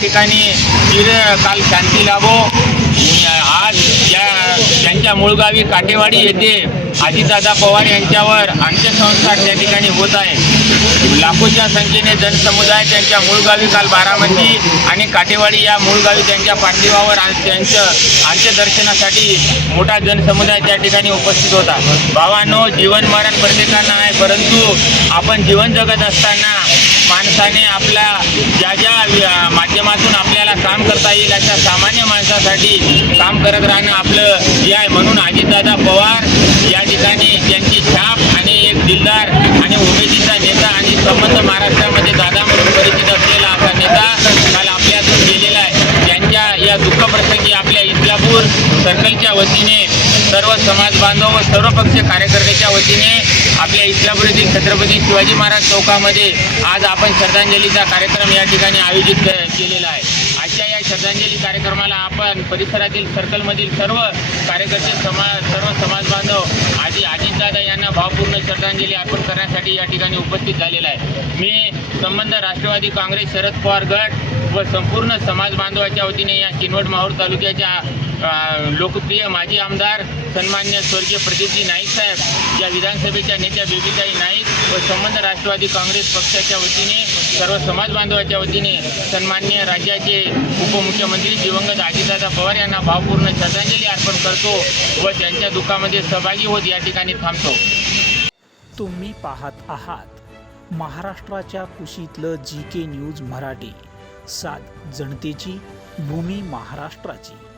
ठिकाणी चिरकाल शांती लाभो. आज या त्यांच्या मूळ गावी काटेवाडी येथे अजितदादा पवार यांच्यावर अंत्यसंस्कार त्या ठिकाणी होत आहे. लाखोच्या संख्येने जनसमुदाय त्यांच्या मूळ गावी काल बारामती आणि काटेवाडी या मूळ गावी त्यांच्या पार्थिवावर त्यांचं अंत्यदर्शनासाठी मोठा जनसमुदाय त्या ठिकाणी उपस्थित होता. भावानो जीवन मरण प्रत्येकांना आहे परंतु आपण जीवन जगत असताना माणसाने आपल्या ज्या ज्या काम करता येईल अशा सामान्य माणसासाठी काम करत राहणं आपलं हे आहे. म्हणून अजितदादा पवार या ठिकाणी त्यांची छाप आणि एक दिलदार आणि उमेदीचा नेता आणि संबंध महाराष्ट्रामध्ये दादा म्हणून परिचित असलेला असा नेता काल आपल्यातून गेलेला आहे. त्यांच्या या दुःखप्रसंगी आपल्या इस्लापूर सर्कलच्या वतीने सर्व समाज बांधव व सर्व पक्ष कार्यकर्त्याच्या वतीने आपल्या इस्लापूर येथील छत्रपती शिवाजी महाराज चौकामध्ये आज आपण श्रद्धांजलीचा कार्यक्रम या ठिकाणी आयोजित केलेला आहे. आजच्या या श्रद्धांजली कार्यक्रमाला आपण परिसरातील सर्कलमधील सर्व कार्यकर्ते समाज सर्व समाज बांधव आजी अजितदादा यांना भावपूर्ण श्रद्धांजली अर्पण करण्यासाठी या ठिकाणी उपस्थित झालेला आहे. मी संबंध राष्ट्रवादी काँग्रेस शरद पवार गट व संपूर्ण समाज बांधवाच्या वतीने या किनवट माहूर तालुक्याच्या लोकप्रिय माजी आमदार सन्मान्य स्वर्गीय प्रदीपजी नाईक साहेब या विधानसभेच्या नेत्या बेबीताई नाईक व संबंध राष्ट्रवादी काँग्रेस पक्षाच्या वतीने सर्व समाज बांधवाच्या वतीने सन्मान्य राज्याचे उपमुख्यमंत्री दिवंगत अजितदादा पवार यांना भावपूर्ण श्रद्धांजली अर्पण करतो व त्यांच्या दुःखामध्ये सहभागी होत या ठिकाणी थांबतो. तुम्ही पाहत आहात महाराष्ट्राच्या कुशीतलं जी के न्यूज मराठी. सात जनतेची भूमी महाराष्ट्राची.